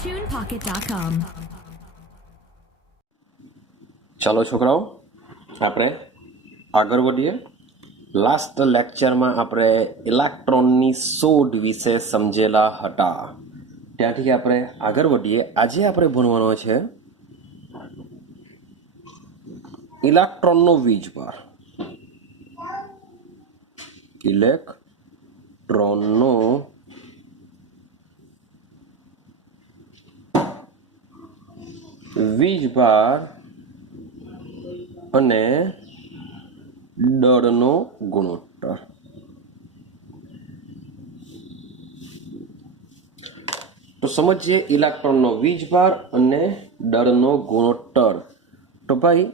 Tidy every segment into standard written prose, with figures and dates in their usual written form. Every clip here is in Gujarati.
TunePocket.com. ચાલો છોકરાઓ, આપણે આગળ વધીએ. લાસ્ટ લેક્ચરમાં આપણે ઇલેક્ટ્રોનની શોધ વિશે સમજેલા હતા. ત્યાંથી આપણે આગળ વધીએ. આજે આપણે ભણવાનો છે ઇલેક્ટ્રોનનો વીજભાર. ઇલેક્ટ્રોનનો વીજભાર અને દળનો ગુણોત્તર. તો સમજીએ ઇલેક્ટ્રોનનો વીજભાર અને દળનો ગુણોત્તર. તો ભાઈ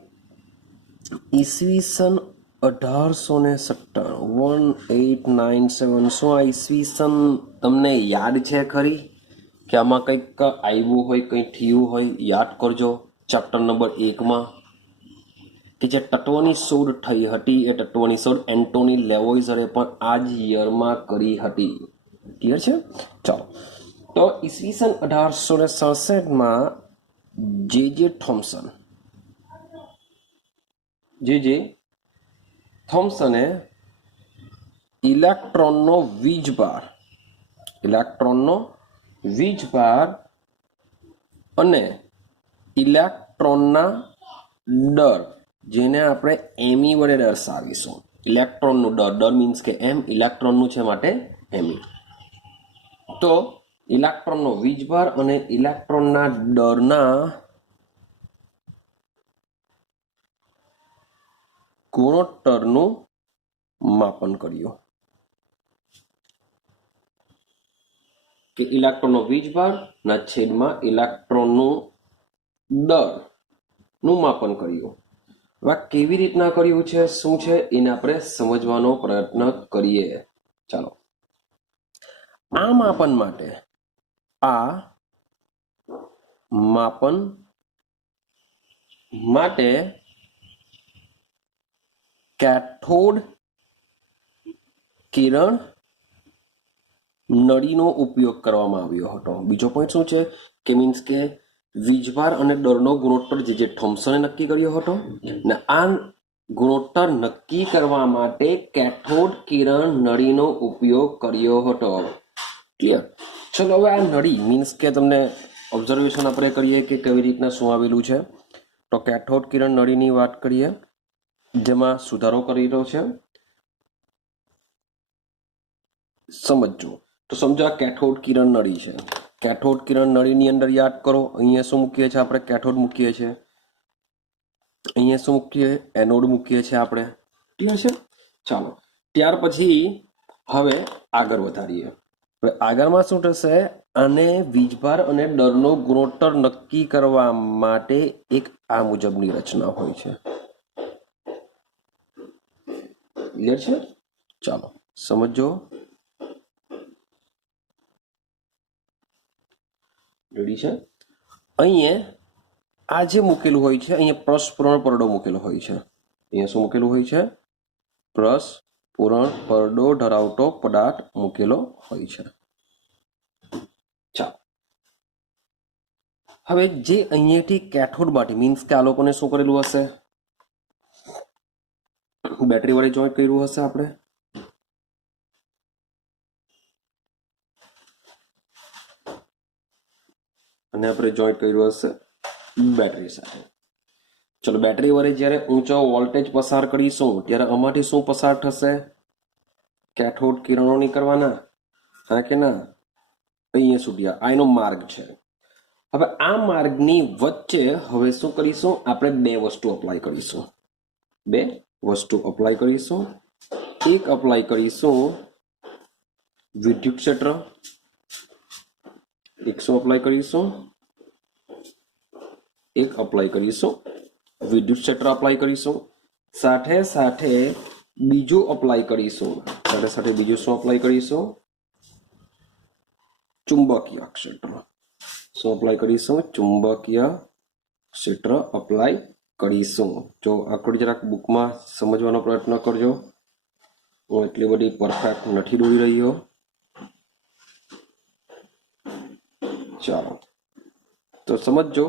ઈસવીસન 1897 શું આ ઈસવીસન તમને યાદ છે ખરી? કે આમાં કંઈક આવ્યું હોય, કંઈ થયું હોય, યાદ કરજો. ચેપ્ટર નંબર 1માં કે જે તત્વોની શોધ થઈ હતી, એ તત્વોની શોધ એન્ટોની લેવોઇઝરે પણ આ જ યરમાં કરી હતી. ક્લિયર છે? ચાલો, તો ઈસવીસન 1867માં જે થોમ્સને ઇલેક્ટ્રોનનો વીજભાર અને ઇલેક્ટ્રોનના દળ, જેને આપણે એમી વડે દર્શાવીશું. ઇલેક્ટ્રોનનું દળ મીન્સ કે એમ, ઇલેક્ટ્રોનનું છે માટે એમી. તો ઇલેક્ટ્રોનનો વીજભાર અને ઇલેક્ટ્રોનના દળના ગુણોત્તરનું માપન કર્યું. કે ઇલેક્ટ્રોનનો વીજભાર ના છેદમાં ઇલેક્ટ્રોનનું દળનું માપન કર્યું. હવે કેવી રીતના કર્યું છે, શું છે, એને આપણે સમજવાનો પ્રયત્ન કરીએ. ચાલો, આ માપન માટે કેથોડ કિરણ નળીનો ઉપયોગ કરવામાં આવ્યો હતો. બીજો પોઈન્ટ શું છે કે મીન્સ કે વીજભાર અને દળનો ગુણોત્તર જે થોમ્સને નક્કી કર્યો હતો, ને આ ગુણોત્તર નક્કી કરવા માટે કેથોડ કિરણ નળીનો ઉપયોગ કર્યો હતો. ક્લિયર? ચલો, હવે આ નળી મીન્સ કે તમને ઓબ્ઝર્વેશન આપણે કરીએ કે કેવી રીતના શું આવેલું છે. તો કેથોડ કિરણ નળીની વાત કરીએ, જેમાં સુધારો કરેલો છે. સમજો તો સમજો આ કેથોડ કિરણ નળી છે. કેથોડ કિરણ નળીની અંદર યાદ કરો, અહીંયા શું મૂકીએ છીએ આપણે? કેથોડ મૂકીએ છીએ. અહીંયા શું મૂકીએ? એનોડ મૂકીએ છીએ આપણે. ક્લિયર છે? ચાલો, ત્યાર પછી હવે આગળ વધારીએ. હવે આગળમાં શું થશે? આને વીજભાર અને દળનો ગુણોત્તર નક્કી કરવા માટે એક આ મુજબની રચના હોય છે. ક્લિયર છે? ચાલો સમજો. રેડી છે? અહીંયા આ જે મૂકેલું હોય છે, અહીંયા પ્રસ્ફુરણ પરડો મૂકેલો હોય છે. અહીંયા શું મૂકેલું હોય છે? પ્રસ્ફુરણ પરડો ધરાવતો પદાર્થ મૂકેલો હોય છે. ચાલો, હવે જે અહીંયાથી કેથોડ માટે મીન્સ કે આ લોકોને શું કરેલું હશે? બેટરી વડે જોઈન્ટ કર્યું હશે આપણે. અને આપણે જોઈન્ટ કર્યું હશે બેટરી સાથે. ચલો, બેટરી વડે જ્યારે ઊંચો વોલ્ટેજ પસાર કરીશું ત્યારે આમાંથી શું પસાર થશે? કેથોડ કિરણો નીકળવાના, હા કે ના? અહીંયા સુધી આ એનો માર્ગ છે. હવે આ માર્ગની વચ્ચે હવે શું કરીશું? આપણે બે વસ્તુ અપ્લાય કરીશું. એક અપ્લાય કરીશું વિદ્યુત ક્ષેત્ર. એક અપ્લાય કરીશું સાથે સાથે બીજું અપ્લાય કરીશું. શું અપ્લાય કરીશું? ચુંબકીય ક્ષેત્ર. શું અપ્લાય કરીશું? ચુંબકીય ક્ષેત્ર અપ્લાય કરીશું. જો આકૃતિ જરાક બુકમાં સમજવાનો પ્રયત્ન કરજો. હું એટલી બધી પરફેક્ટ નથી દોરી રહ્યો. ચાલો, તો સમજો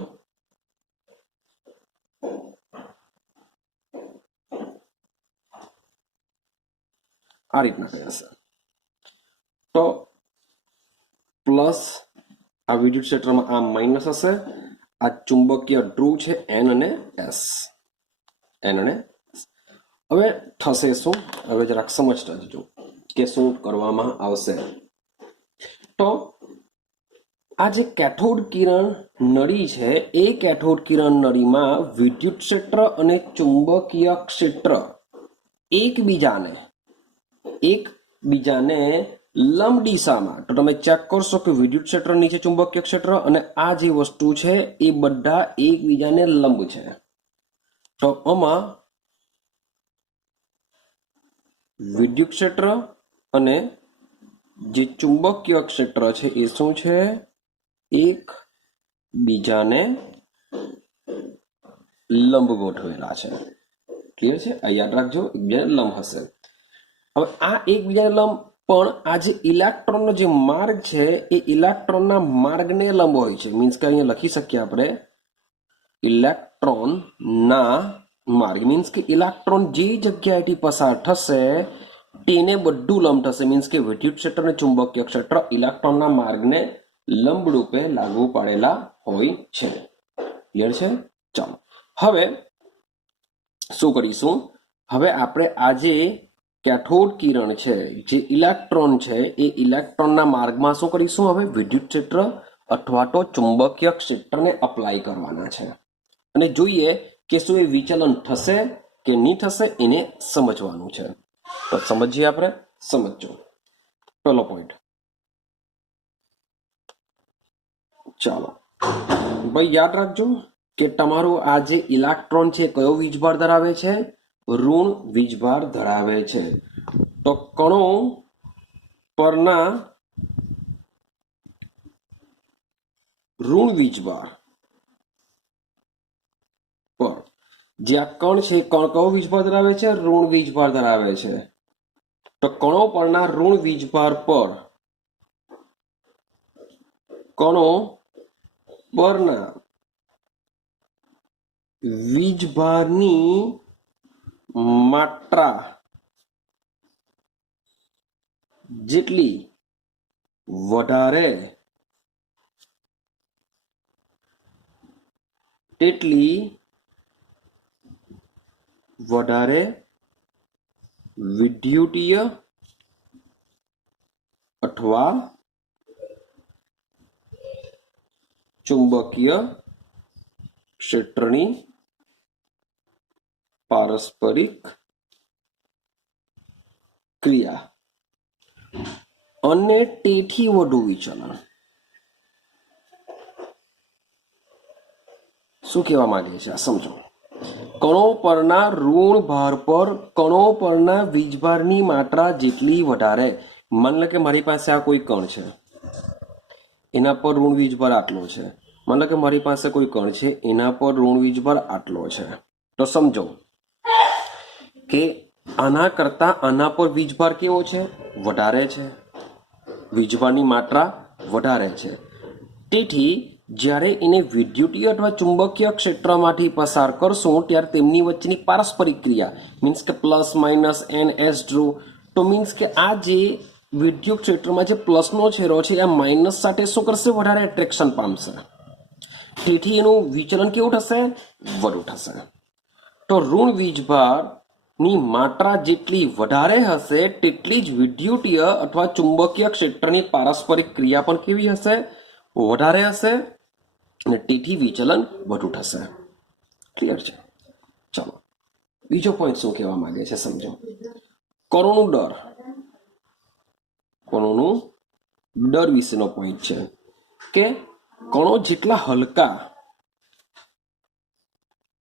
આ રીતના થઈ હશે. તો પ્લસ આ વિદ્યુત ક્ષેત્રમાં આ માઇનસ હશે, આ ચુંબકીય ધ્રુવ છે એન અને એસ, એન અને હવે થશે શું, હવે જરાક સમજતા જજો કે શું કરવામાં આવશે. તો આ જે કેથોડ કિરણ નળી છે એ કેથોડ કિરણ નળીમાં વિદ્યુત ક્ષેત્ર અને ચુંબકીય ક્ષેત્ર એકબીજાને લંબ દિશામાં, તો તમે ચેક કરશો કે વિદ્યુત ક્ષેત્ર નીચે ચુંબકીય ક્ષેત્ર અને આ જે વસ્તુ છે એ બધા એકબીજાને લંબ છે. તો આમાં વિદ્યુત ક્ષેત્ર અને જે ચુંબકીય ક્ષેત્ર છે એ શું છે, એક બીજાને લંબ ગોઠવેલા છે. ક્લિયર છે? આ યાદ રાખજો, એકબીજાને લંબ હશે. હવે આ એકબીજાને લંબ પણ આ જે ઇલેક્ટ્રોનનો જે માર્ગ છે એ ઇલેક્ટ્રોનના માર્ગને લંબ હોય છે. મીન્સ કે અહીંયા લખી શકીએ આપણે ઇલેક્ટ્રોનના માર્ગ, મીન્સ કે ઇલેક્ટ્રોન જે જગ્યાએથી પસાર થશે તેને બધું લંબ થશે. મીન્સ કે વિદ્યુત ક્ષેત્ર અને ચુંબકીય ક્ષેત્ર ઇલેક્ટ્રોનના માર્ગને લંબ રૂપે લાગુ પાડેલા હોય છે. ક્લિયર છે? ચાલો હવે શું કરીશું, હવે આપણે આજે કેથોડ કિરણ છે, જે ઇલેક્ટ્રોન છે એ ઇલેક્ટ્રોનના માર્ગમાં શું કરીશું, હવે વિદ્યુત ક્ષેત્ર અથવા તો ચુંબકીય ક્ષેત્રને અપ્લાય કરવાના છે અને જોઈએ કે શું એ વિચલન થશે કે નહીં થશે, એને સમજવાનું છે. તો સમજીએ આપણે, સમજો પહેલો પોઈન્ટ. ચાલો ભાઈ યાદ રાખજો કે તમારું આ જે ઇલેક્ટ્રોન છે કયો વીજભાર ધરાવે છે, ઋણ વીજભાર ધરાવે છે. તો કણો પરના ઋણ વીજભાર પર, જે આ કણ છે કણ કયો વીજભાર ધરાવે છે, ઋણ વીજભાર ધરાવે છે. તો કણો પરના ઋણ વીજભાર પર કણો પરના વીજભારની માત્રા જેટલી વધારે તેટલી વધારે વિદ્યુતીય અથવા ચુંબકીય ક્ષેત્રની પારસ્પરિક ક્રિયા અને તેથી વધુ વિચલન. શું કહેવા માંગે છે આ સમજો. કણો પરના ઋણ ભાર પર કણો પરના વીજભારની માત્રા જેટલી વધારે, માની લો કે મારી પાસે આ કોઈ કણ છે, એના પર ઋણ વીજભાર આટલો છે. માની લો કે મારી પાસે કોઈ કણ છે, એના પર ઋણ વીજભાર આટલો છે. તો સમજો કે આના કરતા આના પર વીજભાર કેવો છે, વધારે છે, વીજભારની માત્રા વધારે છે. તેથી જ્યારે એને વિદ્યુતીય અથવા ચુંબકીય ક્ષેત્રમાંથી પસાર કરશું ત્યારે તેમની વચ્ચેની પારસ્પરિક ક્રિયા, મીન્સ કે પ્લસ માઇનસ એન એસ ધ્રુવ, તો મીન્સ કે આ જે વિદ્યુત ક્ષેત્રમાં જે પ્લસનો છેડો છે આ માઇનસ સાથે શું કરશે, વધારે એટ્રેક્શન પામશે. તેથી એનું વિચલન કેવું થશે, વધુ થશે. તો ઋણ વીજભારની માત્રા જેટલી વધારે હશે તેટલી જ વિદ્યુતીય અથવા ચુંબકીય ક્ષેત્રની પારસ્પરિક ક્રિયા પણ કેવી હશે, વધારે હશે અને તેથી વિચલન વધુ થશે. ક્લિયર છે? ચાલો બીજો પોઈન્ટ શું કહેવા માંગે છે સમજો. કણોનું દર, કણોનું દર વિશેનો પોઈન્ટ છે કે કણો જેટલા હલકા,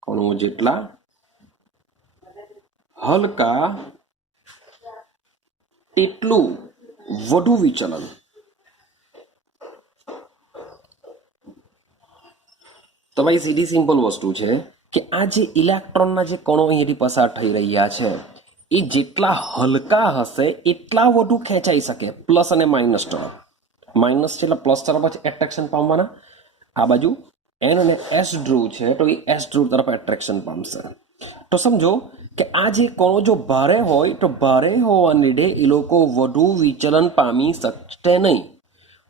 કણો જેટલા હલકા તેટલું વધુ વિચલન. તો ભાઈ સીધી સિમ્પલ વસ્તુ છે કે આ જે ઇલેક્ટ્રોનના જે કણો અહીંયાથી પસાર થઈ રહ્યા છે એ જેટલા હલકા હશે એટલા વધુ ખેંચાઈ શકે પ્લસ અને માઇનસ તરફ. માઇનસ છે એટલે પ્લસ તરફ જ એટ્રેક્શન પામવાના, આ બાજુ એન અને એસ ધ્રુવ છે તો એ એસ ધ્રુવ તરફ એટ્રેક્શન પામશે. તો સમજો કે આ જે કણો જો ભારે હોય તો ભારે હોવાને લીધે એ લોકો વધુ વિચલન પામી શકશે નહીં,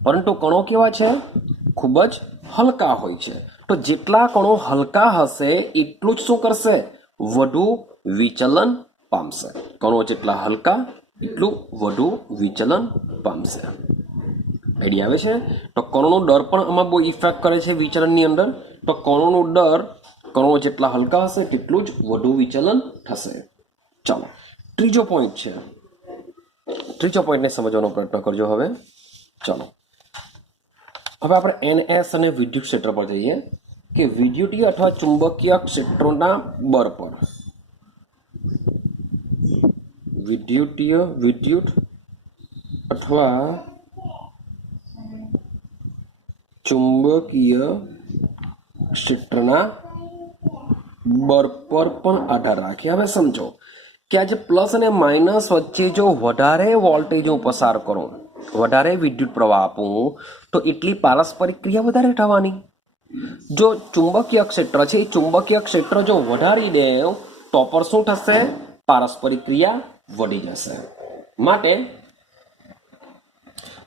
પરંતુ કણો કેવા છે? ખૂબ જ હલકા હોય છે. તો જેટલા કણો હલકા હશે એટલું જ શું કરશે? વધુ વિચલન પામશે. કણો જેટલા હલકા એટલું વધુ વિચલન પામશે. આઈડિયા આવે છે? તો કણોનો દર પણ આમાં બહુ ઇફેક્ટ કરે છે વિચલનની અંદર. તો કણોનો દર, કણો જેટલા હલકા હશે તેટલું જ વધુ વિચલન થશે. ચાલો, ત્રીજો પોઈન્ટ છે. ત્રીજો પોઈન્ટને સમજવાનો પ્રયત્ન કરજો હવે. ચાલો, હવે આપણે NS અને વિદ્યુત ક્ષેત્ર પર જઈએ કે વિદ્યુતીય અથવા ચુંબકીય ક્ષેત્રોના બળ પર. વિદ્યુત અથવા ચુંબકીય ક્ષેત્રના બળ પર પણ આધાર રાખે. હવે સમજો કે આજે પ્લસ અને માઇનસ વચ્ચે જો વધારે વોલ્ટેજ હું પસાર કરું, વધારે વિદ્યુત પ્રવાહ આપું, તો એટલી પારસ્પરિક ક્રિયા વધારે થવાની. જો ચુંબકીય ક્ષેત્ર છે એ ચુંબકીય ક્ષેત્ર જો વધારી દે તો પણ શું થશે? પારસ્પરિક ક્રિયા વધી જશે. માટે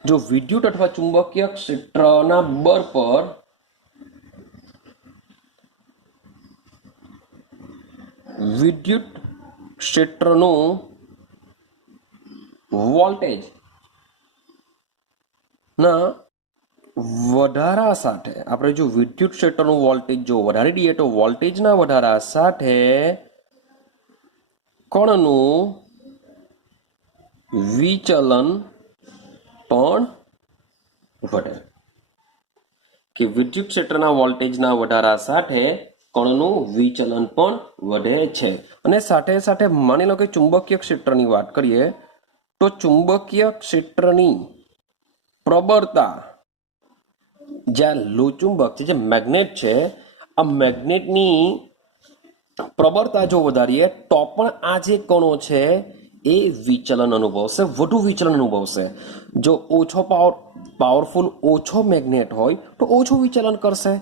જો વિદ્યુત અથવા ચુંબકીય ક્ષેત્રના બળ પર વિદ્યુત ક્ષેત્રનું વોલ્ટેજ ના વધારા સાથે, આપણે જો વિદ્યુત ક્ષેત્રનું વોલ્ટેજ જો વધારી દઈએ તો વોલ્ટેજના વધારા સાથે કણનું વિચલન પણ વધે. કે વિદ્યુત ક્ષેત્રના વોલ્ટેજના વધારા સાથે કણનું વિચલન પણ વધે છે. અને સાથે સાથે માની લો કે ચુંબકીય ક્ષેત્રની વાત કરીએ તો ચુંબકીય ક્ષેત્રની પ્રબળતા, જ્યાં લોચુંબક છે, જે મેગ્નેટ છે, આ મેગ્નેટની પ્રબળતા જો વધારીએ તો પણ આ જે કણો છે એ વિચલન અનુભવશે, વધુ વિચલન અનુભવશે. જો ઓછો પાવરફુલ ઓછો મેગ્નેટ હોય તો ઓછું વિચલન કરશે,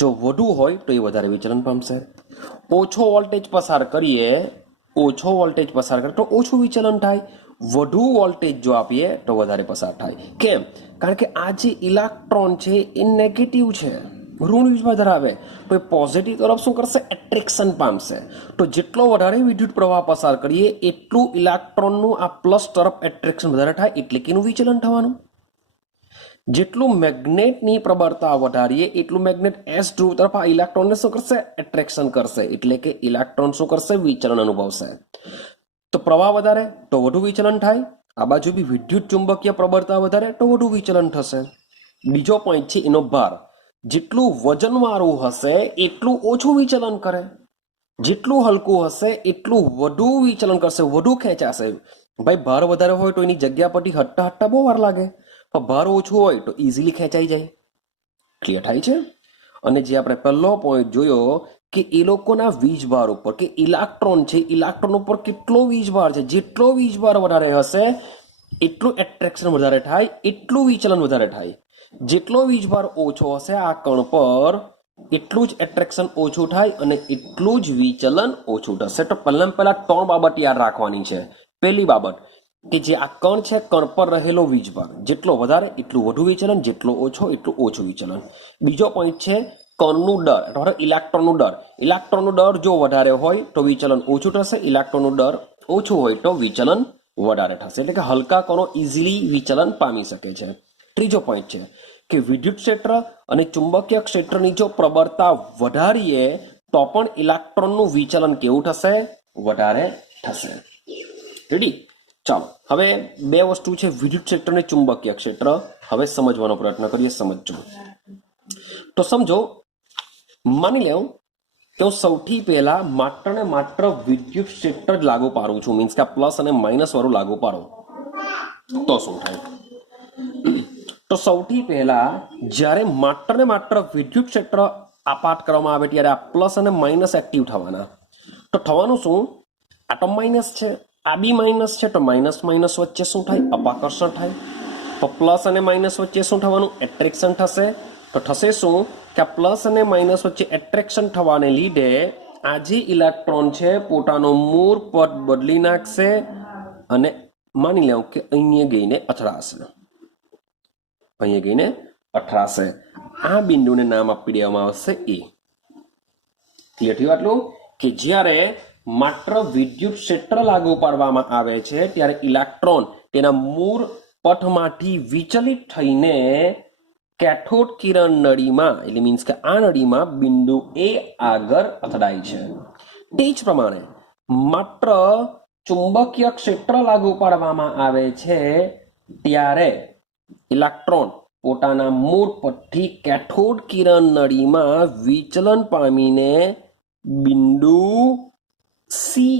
જો વધુ હોય તો એ વધારે વિચલન પામશે. ઓછો વોલ્ટેજ પસાર કરીએ તો ઓછું વિચલન થાય, વધુ વોલ્ટેજ જો આપીએ તો વધારે પસાર થાય. કેમ? કારણ કે આ જે ઇલેક્ટ્રોન છે એ નેગેટિવ છે, ઋણ વીજભાર ધરાવે, તો એ પોઝિટિવ તરફ શું કરશે? એટ્રેક્શન પામશે. તો જેટલો વધારે વિદ્યુત પ્રવાહ પસાર કરીએ એટલું ઇલેક્ટ્રોનનું આ પ્લસ તરફ એટ્રેક્શન વધારે થાય, એટલે કે એનું વિચલન થવાનું. જેટલું મેગ્નેટની પ્રબળતા વધારીએ એટલું મેગ્નેટ એસ ધ્રુવ તરફ આ ઇલેક્ટ્રોનને શું કરશે? એટ્રેક્શન કરશે, એટલે કે ઇલેક્ટ્રોન શું કરશે? વિચલન અનુભવશે. તો પ્રવાહ વધારે તો વધુ વિચલન થાય, આ બાજુ બી વિદ્યુત ચુંબકીય પ્રબળતા વધારે તો વધુ વિચલન થશે. બીજો પોઈન્ટ છે એનો ભાર. જેટલું વજનવાળું હશે એટલું ઓછું વિચલન કરે, જેટલું હલકું હશે એટલું વધુ વિચલન કરશે, વધુ ખેંચાશે. ભાઈ ભાર વધારે હોય તો એની જગ્યા પરથી હટતા હટતા બહુ વાર લાગે, પણ ભાર ઓછું હોય તો ઇઝીલી ખેંચાઈ જાય. ક્લિયર થાય છે? અને જે આપણે પહેલો પોઈન્ટ જોયો કે એ લોકોના વીજભાર ઉપર, કે ઇલેક્ટ્રોન છે, ઇલેક્ટ્રોન ઉપર કેટલો વીજભાર છે, જેટલો વીજભાર વધારે હશે એટલું એટ્રેક્શન વધારે થાય, એટલું વિચલન વધારે થાય. જેટલો વીજભાર ઓછો હશે આ કણ પર એટલું જ એટ્રેક્શન ઓછું થાય અને એટલું જ વિચલન ઓછું થશે. તો પહેલા 3 બાબત યાદ રાખવાની છે. પહેલી બાબત કે જે આ કણ છે, કણ પર રહેલો વીજભાર જેટલો વધારે એટલું વધુ વિચલન, જેટલો ઓછો એટલું ઓછું વિચલન. બીજો પોઈન્ટ છે કણનું દર અથવા ઇલેક્ટ્રોનનું દર. ઇલેક્ટ્રોનનું દર જો વધારે હોય તો વિચલન ઓછું થશે, ઇલેક્ટ્રોનનું દર ઓછું હોય તો વિચલન વધારે થશે. એટલે કે હલકા કણો ઇઝીલી વિચલન પામી શકે છે. ત્રીજો પોઈન્ટ છે કે વિદ્યુત ક્ષેત્ર અને ચુંબકીય ક્ષેત્રની જો પ્રબળતા વધારીએ તો પણ ઇલેક્ટ્રોનનું વિચલન કેવું થશે? વધારે થશે. રેડી? ચાલો, હવે 2 વસ્તુ છે, વિદ્યુત ક્ષેત્ર અને ચુંબકીય ક્ષેત્ર. હવે સમજવાનો પ્રયત્ન કરીએ. સમજો તો સમજો, માની લેવું કે હું સૌથી પહેલા માત્ર ને માત્ર વિદ્યુત ક્ષેત્ર જ લાગુ પાડું છું, મીન્સ કે પ્લસ અને માઇનસ વાળું લાગુ પાડો તો શું થાય? તો સૌથી પહેલા જ્યારે માત્ર ને માત્ર વિદ્યુત ક્ષેત્ર આપાત કરવામાં આવે ત્યારે આ પ્લસ અને માઇનસ એક્ટિવ થવાના. તો થવાનું શું? આ તો માઇનસ છે, આ બી માઇનસ છે, તો માઇનસ માઇનસ વચ્ચે શું થાય? અપાકર્ષણ થાય. તો પ્લસ અને માઇનસ વચ્ચે શું થવાનું? એટ્રેક્શન થશે. તો થશે શું કે આ પ્લસ અને માઇનસ વચ્ચે એટ્રેક્શન થવાને લીધે આ જે ઇલેક્ટ્રોન છે પોતાનો મૂળ પદ બદલી નાખશે અને માની લેવું કે અહીંયા ગઈને અથડાશે. આ બિંદુને નામ આપી દેવામાં આવશે એ. ક્લિયર થયું આટલું? કે જ્યારે માત્ર વિદ્યુત ક્ષેત્ર લાગુ પાડવામાં આવે છે ત્યારે ઇલેક્ટ્રોન તેના મૂળ પથમાંથી વિચલિત થઈને કેથોડ કિરણ નળીમાં એટલે મીન્સ કે આ નળીમાં બિંદુ એ આગળ અથડાય છે. તે જ પ્રમાણે માત્ર ચુંબકીય ક્ષેત્ર લાગુ પાડવામાં આવે છે ત્યારે ઇલેક્ટ્રોન પોતાના મૂળ પથથી કેથોડ કિરણ નળીમાં વિચલન પામીને બિંદુ સી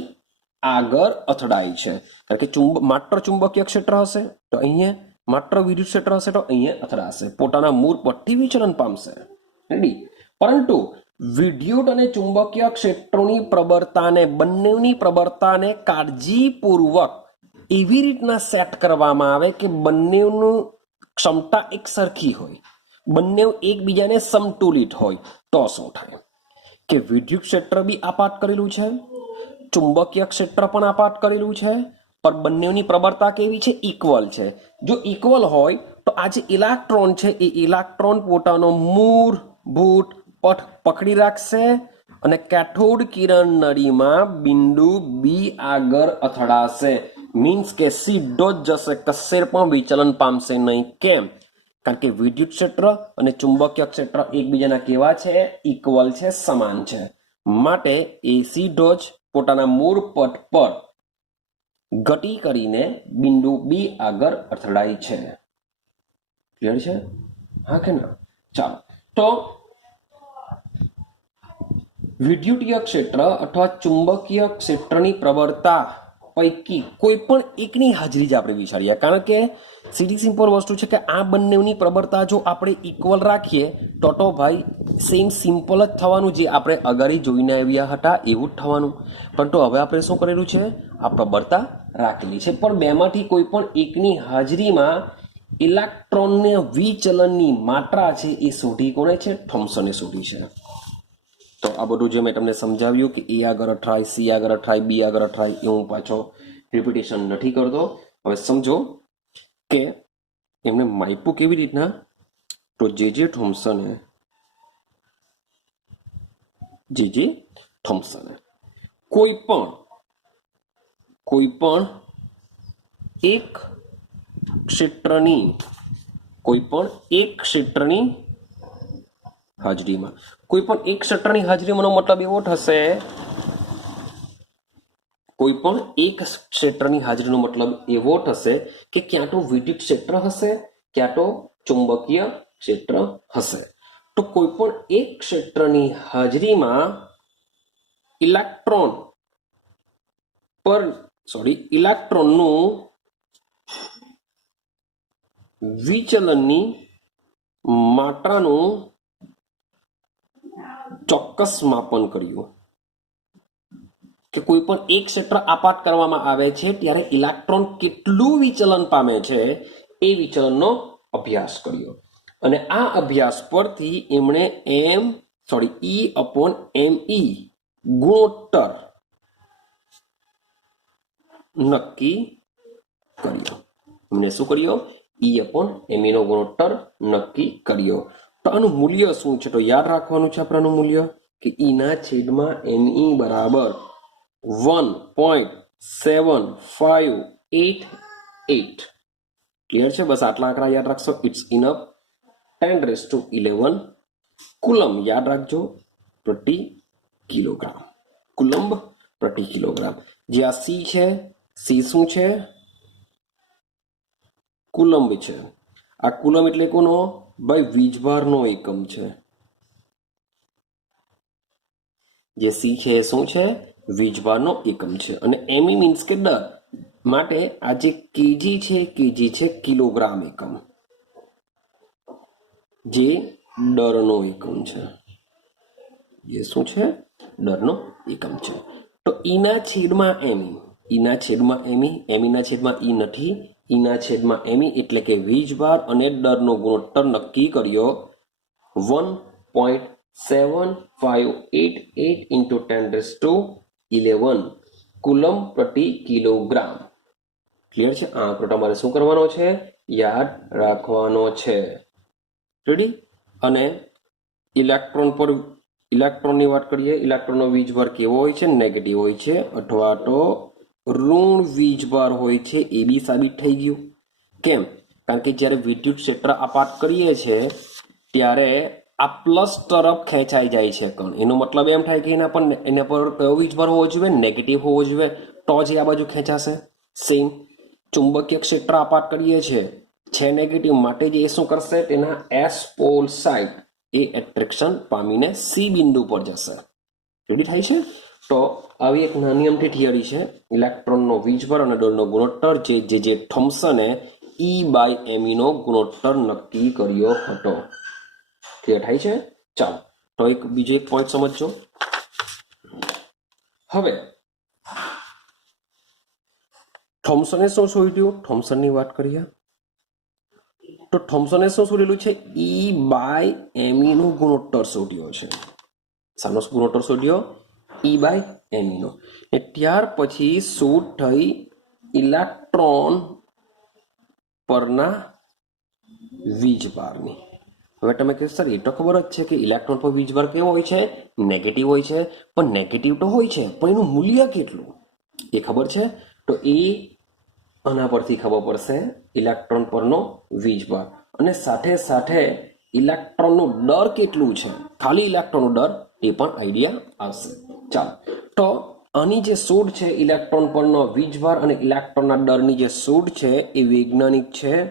આગળ અથડાય છે. કારણ કે માત્ર ચુંબકીય ક્ષેત્ર હશે તો અહીંયા, માત્ર વિદ્યુત ક્ષેત્ર હશે તો અહીંયા અથડાશે, પોતાના મૂળ પથથી વિચલન પામશે. રેડી? પરંતુ વિદ્યુત અને ચુંબકીય ક્ષેત્રોની પ્રબળતાને, બંનેની પ્રબળતાને કાળજીપૂર્વક એવી રીતના સેટ કરવામાં આવે કે બંનેનું ક્ષમતા એક સરખી હોય, બંને એકબીજાને સમતુલિત હોય. તો શું થાય કે વિદ્યુત ક્ષેત્ર બી આપાત કરેલું છે, ચુંબકીય ક્ષેત્ર પણ આપાત કરેલું છે, પણ બંનેની પ્રબળતા કેવી છે? ઇક્વલ છે. જો ઇક્વલ હોય તો આ જે ઇલેક્ટ્રોન છે એ ઇલેક્ટ્રોન પોતાનો મૂળભૂત પથ પકડી રાખશે અને કેથોડ કિરણ નળીમાં બિંદુ બી આગળ અથડાશે. મીન્સ કે સીધો જ જશે, કશે પણ વિચલન પામશે નહીં. કેમ? કારણ કે વિદ્યુત ક્ષેત્ર અને ચુંબકીય ક્ષેત્ર એકબીજાના કેવા છે? ઇક્વલ છે, સમાન છે. માટે એ સીધો જ પોતાના મૂળ પથ પર ગતિ કરીને બિંદુ બી આગળ અથડાય છે. ક્લિયર છે? હા કે ના? ચાલો, તો વિદ્યુતીય ક્ષેત્ર અથવા ચુંબકીય ક્ષેત્રની પ્રબળતા પૈકી કોઈ પણ એકની હાજરી જ આપણે વિચારીએ. કારણ કે સીધી સિમ્પલ વસ્તુ છે કે આ બંનેની પ્રબળતા જો આપણે ઇક્વલ રાખીએ તો ભાઈ સેમ સિમ્પલ જ થવાનું, જે આપણે અગાડી જોઈને આવ્યા હતા એવું જ થવાનું. પરંતુ હવે આપણે શું કરેલું છે? આ પ્રબળતા રાખેલી છે, પણ બેમાંથી કોઈ પણ એકની હાજરીમાં ઇલેક્ટ્રોનને વિચલનની માત્રા છે એ શોધી કોણે છે? થોમ્સને શોધી છે. તો આ બધું જે મેં તમને સમજાવ્યું કે એ આગળ અથડાય, સી આગળ અથડાય, બી આગળ અથડાય, એ હું પાછો રિપીટેશન નથી કરતો. હવે સમજો કે એમને માપ્યું કેવી રીતના? તો જે થોમ્સને કોઈ પણ એક ક્ષેત્રની હાજરીમાં, કોઈ પણ એક ક્ષેત્રની હાજરીમાંનો મતલબ એવો થશે, કોઈ પણ એક ક્ષેત્રની હાજરીનો મતલબ એવો થશે કે ક્યાં તો વિદ્યુત ક્ષેત્ર હશે, ક્યાં તો ચુંબકીય ક્ષેત્ર હશે. તો કોઈ પણ એક ક્ષેત્રની હાજરીમાં ઇલેક્ટ્રોનનું વિચલનની માત્રાનું ચોક્કસ માપન કર્યું. કે કોઈ પણ એક ક્ષેત્ર આપાત કરવામાં આવે છે ત્યારે ઇલેક્ટ્રોન કેટલું વિચલન પામે છે એ વિચલનનો અભ્યાસ કર્યો. અને આ અભ્યાસ પરથી એમણે E/me ગુણોત્તર નક્કી કર્યો. એમણે શું કર્યો? E/me નો ગુણોત્તર નક્કી કર્યો. તો આનું મૂલ્ય શું છે? તો યાદ રાખવાનું છે આપણાનું મૂલ્ય કે E/me બરાબર 1.7588. ક્લિયર છે? બસ આટલા આંકડા યાદ રાખશો, ઇટ્સ ઇનફ. 10⁻11 કુલમ યાદ રાખજો, પ્રતિ કિલોગ્રામ. કુલંબ પ્રતિ કિલોગ્રામ. જે આ સી છે, સી શું છે? કુલંબ છે. આ કુલમ એટલે કોનો? ભાઈ વીજભારનો એકમ છે. જે સી છે એ શું છે? વીજભારનો એકમ છે. અને એમી મીન્સ કે દર, માટે આ જે કેજી છે, કેજી છે કિલોગ્રામ એકમ, જે દરનો એકમ છે. જે શું છે? દરનો એકમ છે. તો ઈના છેદમાં એમી, એમીના છેદમાં ઈ નથી, ઈના છેદમાં એમી એટલે કે વીજભાર અને દરનો ગુણોત્તર નક્કી કર્યો 0.7588 into 10⁻11 કુલમ પ્રતિ કિલોગ્રામ. ક્લિયર છે? આ આંકડો તમારે શું કરવાનો છે? યાદ રાખવાનો છે. રેડી? અને ઇલેક્ટ્રોનની વાત કરીએ. ઇલેક્ટ્રોનનો વીજભાર કેવો હોય છે? નેગેટિવ હોય છે અથવા તો ઋણ વીજભાર હોય છે. એ બી સાબિત થઈ ગયું. કેમ? કારણ કે જ્યારે વિદ્યુત ક્ષેત્ર આપાત કરીએ છીએ ત્યારે આ પ્લસ તરફ ખેંચાઈ જાય છે કણ. એનો મતલબ એમ થાય કે એના પર કયો વીજભાર હોવો જોઈએ? નેગેટિવ હોવો જોઈએ, તો જ આ બાજુ ખેંચાશે. સેમ ચુંબકીય ક્ષેત્ર આપાત કરીએ છીએ છે નેગેટિવ, માટે જ એ શું કરશે? તેના એસ પોલ સાઇડ એ એટ્રેક્શન પામીને સી બિંદુ પર જશે. રેડી થાય છે? તો આવી એક નાની અમથી થિયરી છે ઇલેક્ટ્રોનનો વીજભાર અને દળનો ગુણોત્તર, જે થોમ્સને E/me નો ગુણોત્તર નક્કી કર્યો હતો. ક્લિયર થાય છે? ચાલો તો બીજો એક પોઈન્ટ સમજજો. હવે થોમ્સને શું શોધ્યું? થોમ્સનની વાત કરીએ તો થોમ્સને શું શોધેલું છે? E/me નો ગુણોત્તર શોધ્યો છે. શાનો ગુણોત્તર શોધ્યો? E/me નો. ત્યાર પછી શું થઈ? ઇલેક્ટ્રોન પરના વીજભારની. હવે તમે કહો સર એ તો ખબર જ છે કે ઇલેક્ટ્રોન પર વીજભાર કેવો હોય છે? નેગેટિવ હોય છે. પણ નેગેટિવ તો હોય છે, પણ એનું મૂલ્ય કેટલું એ ખબર છે? તો એ આના પરથી ખબર પડશે, ઇલેક્ટ્રોન પરનો વીજભાર. અને સાથે સાથે ઇલેક્ટ્રોનનું દર કેટલું છે, ખાલી ઇલેક્ટ્રોનનો દર, એ પણ આઈડિયા આવશે. ચાલો તો આની જે શોધ છે ઇલેક્ટ્રોન પરનો વીજભાર અને ઇલેક્ટ્રોનના દરની જે શોધ છે એ વૈજ્ઞાનિક છે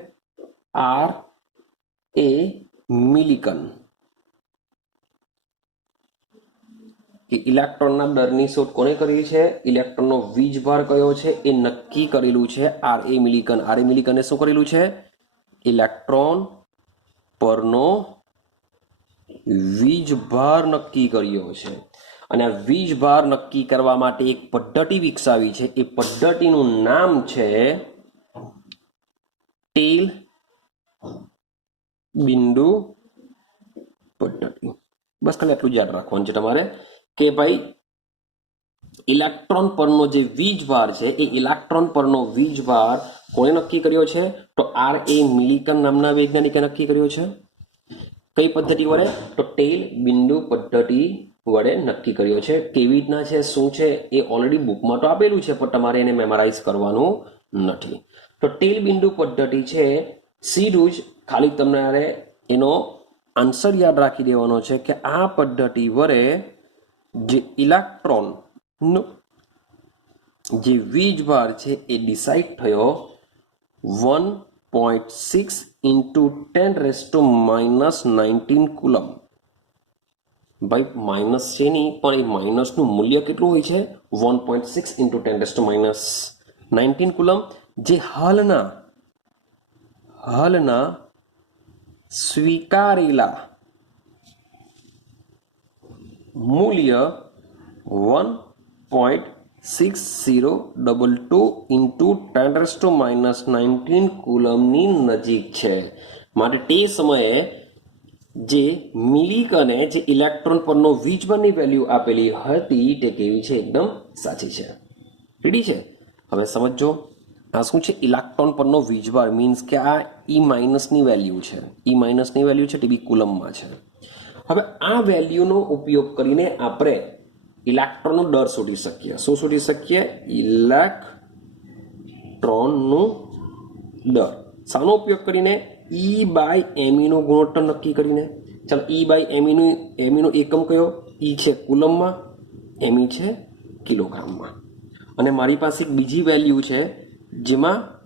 R.A. મિલિકન. કે ઇલેક્ટ્રોનના દરની શોધ કોને કરી છે? ઇલેક્ટ્રોનનો વીજભાર કયો છે એ નક્કી કરેલું છે R.A. મિલિકન. R.A. મિલિકને શું કરેલું છે? ઇલેક્ટ્રોન પરનો વીજભાર નક્કી કર્યો છે. અને આ વીજભાર નક્કી કરવા માટે એક પદ્ધતિ વિકસાવી છે. એ પદ્ધતિનું નામ છે ટેલ બિંદુ પદ્ધતિ. બસ ખાલી એટલું જ યાદ રાખવાનું છે તમારે કે ભાઈ ઇલેક્ટ્રોન પરનો જે વીજભાર છે એ ઇલેક્ટ્રોન પરનો વીજભાર કોણે નક્કી કર્યો છે? તો R.A. મિલિકન નામના વૈજ્ઞાનિકે નક્કી કર્યો છે. કઈ પદ્ધતિ વડે? તો ટેલ બિંદુ પદ્ધતિ વડે નક્કી કર્યો છે. કેવી રીતના છે, શું છે એ ઓલરેડી બુકમાં તો આપેલું છે, પણ તમારે એને મેમરાઇઝ કરવાનું નથી. તો ટેલ બિંદુ પદ્ધતિ છે, સીધું જ ખાલી તમારે એનો આન્સર યાદ રાખી દેવાનો છે કે આ પદ્ધતિ વડે જે ઇલેક્ટ્રોનનો જે વીજભાર છે એ ડિસાઇડ થયો 1.6 into 10⁻⁻19 કુલમ. ભાઈ માઇનસ છે નહીં, પણ એ માઇનસનું મૂલ્ય કેટલું હોય છે? 1.6 into 10⁻⁹ કુલમ, જે હાલના સ્વીકારેલા મૂલ્ય 1.6022 into 10⁻⁹ કુલમની નજીક છે. માટે તે સમયે જે મિલિકને જે ઇલેક્ટ્રોન પરનો વીજભારની વેલ્યુ આપેલી હતી તે કેવી છે? એકદમ સાચી છે. રેડી છે? હવે સમજો આ શું છે? ઇલેક્ટ્રોન પરનો વીજભાર મીન્સ કે આ E- વેલ્યુ છે. E- વેલ્યુ છે તે બી કુલમમાં છે. હવે આ વેલ્યુનો ઉપયોગ કરીને આપણે ઇલેક્ટ્રોનનો દર શોધી શકીએ. શું શોધી શકીએ? ઇલેક્ટ્રોનનું દર. શાનો ઉપયોગ કરીને? E/me નો ગુણોત્તર નક્કી કરીને. ચાલો E/me નો એકમ કયો? E છે કુલમમાં, me છે કિલોગ્રામમાં. અને મારી પાસે એક બીજી વેલ્યુ છે જેમાં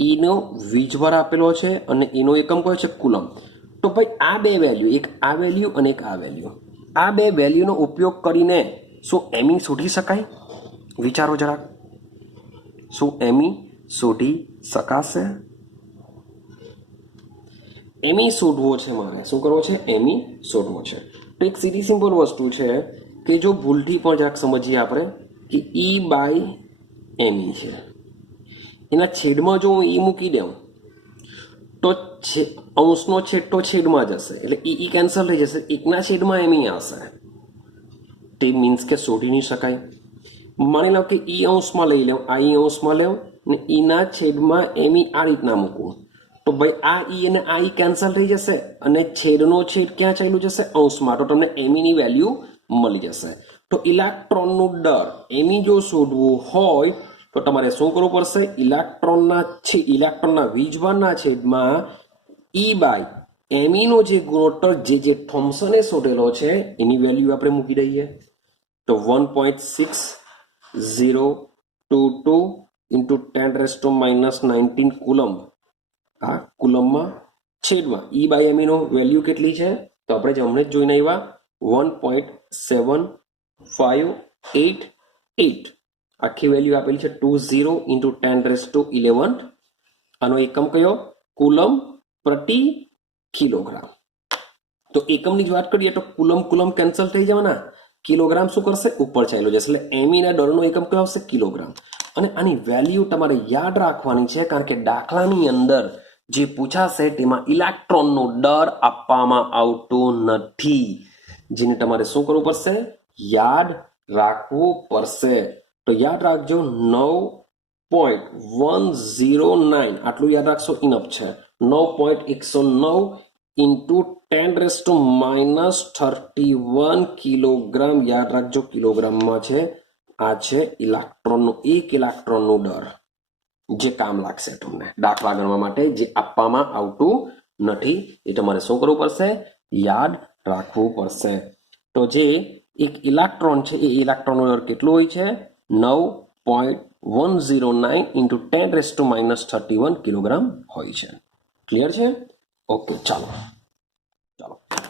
E નો વીજભાર આપેલો છે અને એનો એકમ કયો છે? કુલમ. તો ભાઈ આ બે વેલ્યુ, એક આ વેલ્યુ અને એક આ વેલ્યુ, આ બે વેલ્યુનો ઉપયોગ કરીને શું me શોધી શકાય? વિચારો જરાક. શું me શોધી શકાશે? me શોધવો છે મારે. શું કરવો છે? me શોધવો છે. તો એક સીધી સિમ્પલ વસ્તુ છે કે જો ભૂલથી પણ જરાક સમજીએ આપણે કે E/me છે, એના છેદમાં જો હું E મૂકી દઉં તો અંશનો છેદ તો છેદમાં જશે એટલે ઈ કેન્સલ થઈ જશે, એકના છેદમાં એમ આવશે. તે મીન્સ કે શોધી નહીં શકાય. માની લો કે ઈ અંશમાં લઈ લેવું, આ ઈ અંશમાં લેવું ને ઈના છેદમાં એમ આ રીતના મૂકવું, તો ભાઈ આ ઈ અને આ ઈ કેન્સલ થઈ જશે અને છેદનો છેદ ક્યાં ચાલ્યું જશે? અંશમાં. તો તમને એમીની વેલ્યુ મળી જશે. તો ઇલેક્ટ્રોનનું દર એમી જો શોધવું હોય તો તમારે શું કરવું પડશે? ઇલેક્ટ્રોનના વીજભારના છેદમાં ઈ બાય એમીનો જે ગુણોત્તર જે થોમ્સને શોધેલો છે એની વેલ્યુ આપણે મૂકી દઈએ. તો 1.6022 ઇન્ટુ 10⁻⁻19 કુલમ્બ. આ કુલમમાં છેદમાં ઈ બાય એમીનો વેલ્યુ કેટલી છે? તો આપણે હમણાં જ જોઈને આવ્યા 1.7588. આખી વેલ્યુ આપેલી છે 20 ઇન્ટુ 10⁻11. આનો એકમ કયો? કુલમ પ્રતિ કિલોગ્રામ. તો એકમની જ વાત કરીએ તો કુલમ કેન્સલ થઈ જવાના, કિલોગ્રામ શું કરશે? ઉપર ચાલ્યો જશે. એટલે એમીના દળનો એકમ કયો આવશે? કિલોગ્રામ. અને આની વેલ્યુ તમારે યાદ રાખવાની છે, કારણ કે દાખલાની અંદર જે પૂછાશે તેમાં ઇલેક્ટ્રોનનો દર આપવામાં આવતો નથી, જેને તમારે શું કરવું પડશે? યાદ રાખવું પડશે. તો યાદ રાખજો 9.109, આટલું યાદ રાખશો ઇનફ છે. 9.109 ઇન્ટુ 10⁻31 કિલોગ્રામ. યાદ રાખજો કિલોગ્રામમાં છે. આ છે ઇલેક્ટ્રોનનો, 1 ઇલેક્ટ્રોનનો દર, જે કામ લાગશે તમને દાખલા ગણવા માટે, જે આપવામાં આવતું નથી. એ તમારે શું કરવું પડશે? યાદ રાખવું પડશે. તો જે એક ઇલેક્ટ્રોન છે એ ઇલેક્ટ્રોનનો દર કેટલો હોય છે? 9.109 ઇન્ટુ 10⁻31 કિલોગ્રામ હોય છે. ક્લિયર છે? ઓકે, ચાલો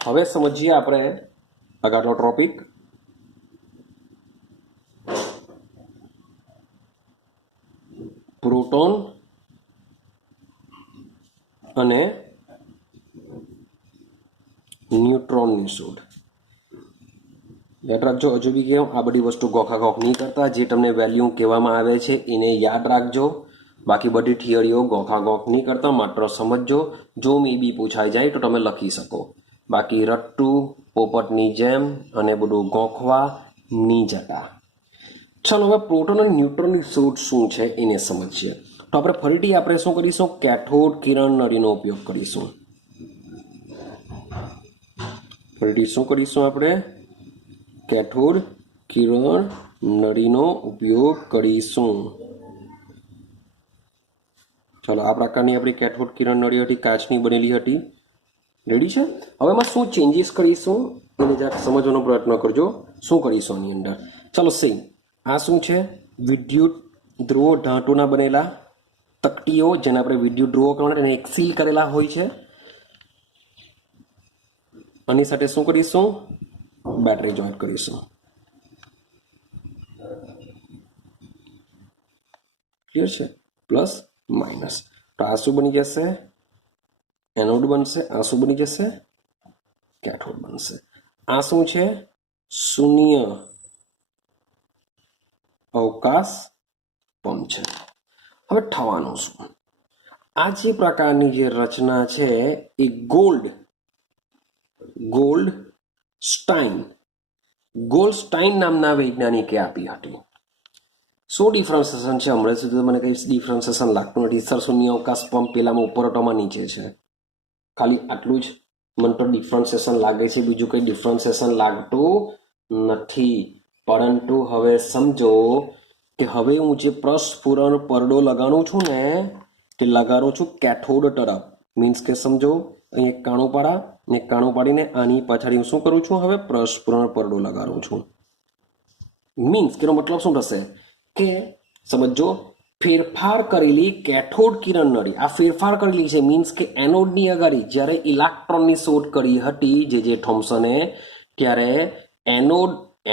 હવે સમજીએ આપણે આગળનો ટોપિક. પ્રોટોન અને ન્યુટ્રોનની શોધ. યાદ રાખજો, હજુ બી કેવું આ બધી વસ્તુ ગોખાગોખ નહીં કરતા. જે તમને વેલ્યુ કહેવામાં આવે છે એને યાદ રાખજો. બાકી બધી થિયરીઓ ગોખાગોખ નહીં કરતા, માત્ર સમજજો. જો મે બી પૂછાઈ જાય તો તમે લખી શકો. બાકી રટ્ટુ પોપટની જેમ અને બધું ગોખવા નહીં જતા. ચાલો હવે પ્રોટોન અને ન્યુટ્રોનની શોધ શું છે એને સમજીએ. તો આપણે ફરીથી આપણે શું કરીશું? કેથોડ કિરણ નળીનો ઉપયોગ કરીશું. ફરીથી શું કરીશું? આપણે કેથોડ કિરણ નળીનો ઉપયોગ કરીશું. ચાલો, આ પ્રકારની આપણી કેથોડ કિરણ નળી હતી, કાચની બનેલી હતી. રેડી છે? હવે એમાં શું ચેન્જીસ કરીશું એને જરાક સમજવાનો પ્રયત્ન કરજો. શું કરીશું આની અંદર? ચાલો સેમ. આ શું છે? વિદ્યુત ધ્રુવો ધાતુના બનેલા તકતીઓ, જેને આપણે વિદ્યુત ધ્રુવો કરવાના, એને એક સીલ કરેલા હોય છે. આની સાથે શું કરીશું? બેટરી જોઈન્ટ કરીશું. ક્લિયર છે? Plus minus. તો આ શું બની જશે? એનોડ બનશે. આ શું બની જશે? કેથોડ બનશે. આ શું છે? શૂન્ય અવકાશ પંપ છે. હવે થવાનું શું? આ જે પ્રકારની જે રચના છે એ ગોલ્ડસ્ટાઇન નામના વૈજ્ઞાનિકે આપી હતી. શું ડિફરન્સિએશન છે? હમણાં સુધી મને કઈ ડિફરન્સિએશન લાગતું નથી. સર, શૂન્ય અવકાશ પંપ પેલામાં ઉપર ઓટોમાં નીચે છે. ખાલી આટલું જ મને તો ડિફરન્સિએશન લાગે છે, બીજું કંઈ ડિફરન્સિએશન લાગતું નથી. પરંતુ હવે સમજો કે હવે હું જે પ્રસ્ફુરણ પડદો લગાડું છું ને તે લગાડું છું કેથોડ તરફ. મીન્સ કે સમજો અહીં એક કાણું પાડા ને કાણું પાડીને આની પાછળ હું શું કરું છું? હવે પ્રસ્ફુરણ પડદો લગાડું છું. મીન્સ કે એનો મતલબ શું થશે? કે સમજો ફેરફાર કરેલી કેથોડ કિરણ નળી, આ ફેરફાર કરેલી છે. મીન્સ કે એનોડની અગાડી જ્યારે ઇલેક્ટ્રોનની શોધ કરી હતી જે થોમ્સને, ત્યારે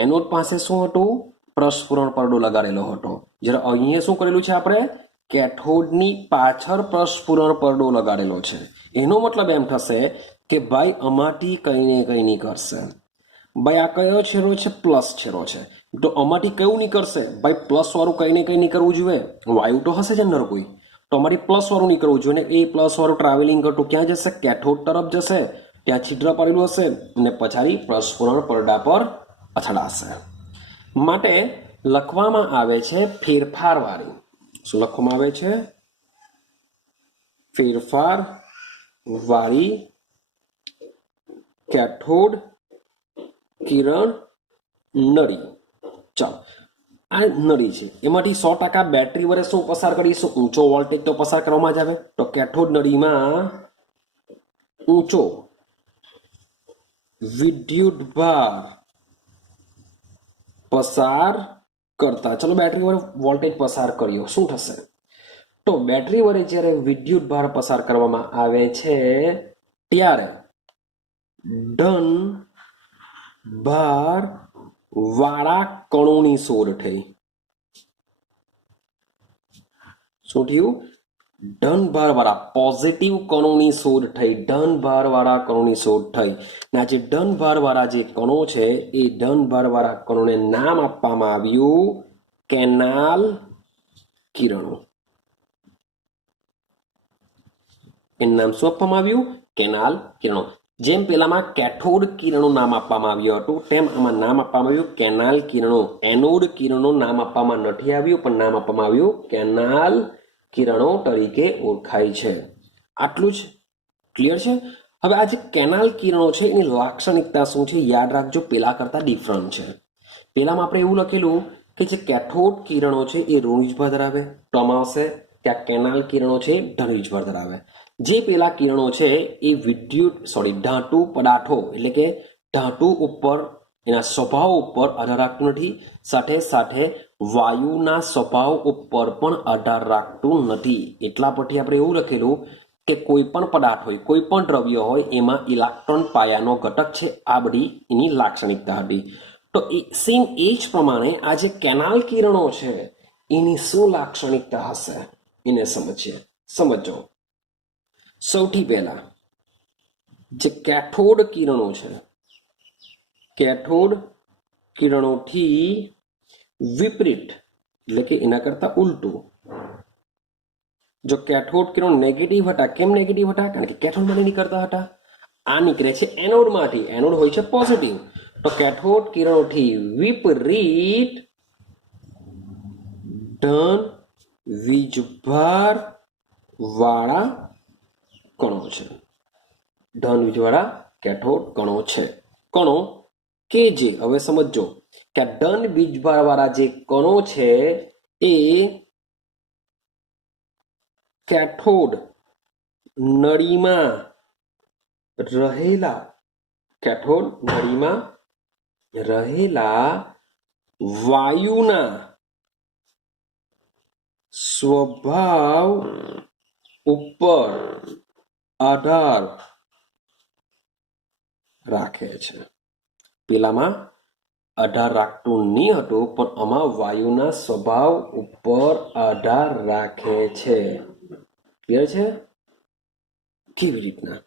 એનોડ પાસે શું હતું? પ્રસ્ફુરણ પડદો લગાડેલો હતો. જ્યારે અહીંયા શું કરેલું છે? આપણે કેથોડની પાછળ પ્રસ્ફુરણ પડદો લગાડેલો છે. એનો મતલબ એમ થશે કે ભાઈ આમાંથી કંઈ ને કંઈ નીકળશે. ભાઈ આ કયો છેડો છે? પ્લસ છેડો છે. તો આમાંથી કયું નીકળશે? ભાઈ પ્લસ વાળું કંઈ ને કંઈ નીકળવું જોઈએ. વાયુ તો હશે જ અંદર કોઈ. તો અમારી પ્લસ વાળું નીકળવું જોઈએ ને એ પ્લસ વાળું ટ્રાવેલિંગ કરતું ક્યાં જશે? કેથોડ તરફ જશે, ત્યાં છિદ્ર પડેલું હશે અને પછાડી પ્રસ્ફુરણ પડદા પર અથડાશે. માટે લખવામાં આવે છે ફેરફાર વાળી. શું લખવામાં આવે છે? ફેરફાર વાળી કેથોડ કિરણ નળી. ચાલો, આ નળી છે, એમાંથી 100% બેટરી વડે શું પસાર કરીશું? ઊંચો વોલ્ટેજ તો પસાર કરવામાં જ આવે. તો કેથોડ નળીમાં ઊંચો વિદ્યુત ભાર પસાર કરતા, ચલો બેટરી વડે વોલ્ટેજ પસાર કર્યો, શું થશે? તો બેટરી વડે જ્યારે વિદ્યુત ભાર પસાર કરવામાં આવે છે ત્યારે ધન ભાર વાળા કણોની શોધ થઈ. શું થયું? ધન ભાર વાળા પોઝિટિવ કણોની શોધ થઈ. ધન ભાર વાળા કણોની શોધ થઈ. ના જે ધન ભાર વાળા જે કણો છે એ ધન ભાર વાળા કણોને નામ આપવામાં આવ્યું કેનાલ કિરણો. એનું નામ શું આપવામાં આવ્યું? કેનાલ કિરણો. જેમ પેલામાં કેથોડ કિરણો નામ આપવામાં આવ્યું હતું તેમ આમાં નામ આપવામાં આવ્યું કેનાલ કિરણો. એનોડ કિરણો નામ આપવામાં નથી આવ્યું પણ નામ આપવામાં આવ્યું કેનાલ કિરણો તરીકે ઓળખાય છે. આટલું જ ક્લિયર છે? હવે આ જે કેનાલ કિરણો છે એની લાક્ષણિકતા શું છે યાદ રાખજો, પેલા કરતા ડિફરન્ટ છે. પેલામાં આપણે એવું લખેલું કે જે કેથોડ કિરણો છે એ ઋણ વીજભાર ધરાવે, ટર્મ આવશે. ત્યાં કેનાલ કિરણો છે ધન વીજભાર ધરાવે. જે પેલા કિરણો છે એ ધાતુ પદાર્થો એટલે કે ધાતુ ઉપર એના સ્વભાવ ઉપર આધાર રાખતું નથી, સાથે સાથે વાયુના સ્વભાવ ઉપર પણ આધાર રાખતું નથી. એટલા પરથી આપણે એવું લખેલું કે કોઈ પણ પદાર્થ હોય, કોઈ પણ દ્રવ્ય હોય એમાં ઇલેક્ટ્રોન પાયાનો ઘટક છે. આ બધી એની લાક્ષણિકતા હતી. તો સેમ એ જ પ્રમાણે આ જે કેનાલ કિરણો છે એની શું લાક્ષણિકતા હશે એને સમજીએ. સમજો. સૌથી પહેલા જે કેથોડ કિરણો છે, કેથોડ કિરણોથી વિપરીત એટલે કે એના કરતા ઉલટું, જો કેથોડ કિરણ નેગેટિવ હતા. કેમ નેગેટિવ હતા? કારણ કે કેથોડમાંથી નીકળતા હતા. આ નીકળે છે એનોડમાંથી. એનોડ હોય છે પોઝિટિવ. તો કેથોડ કિરણોથી વિપરીત ધન વીજભાર વાળા કણો છે. ધન વીજવાળા કેથોડ કણો છે. કણો કે જે હવે સમજો કે આ ધન વીજભાર વાળા જે કણો છે એ કેથોડ નળીમાં રહેલા વાયુના સ્વભાવ ઉપર આધાર રાખે છે. પેલામાં આધાર રાખતું નહીં હતું પણ આમાં વાયુના સ્વભાવ ઉપર આધાર રાખે છે. ક્લિયર છે? કેવી રીતના?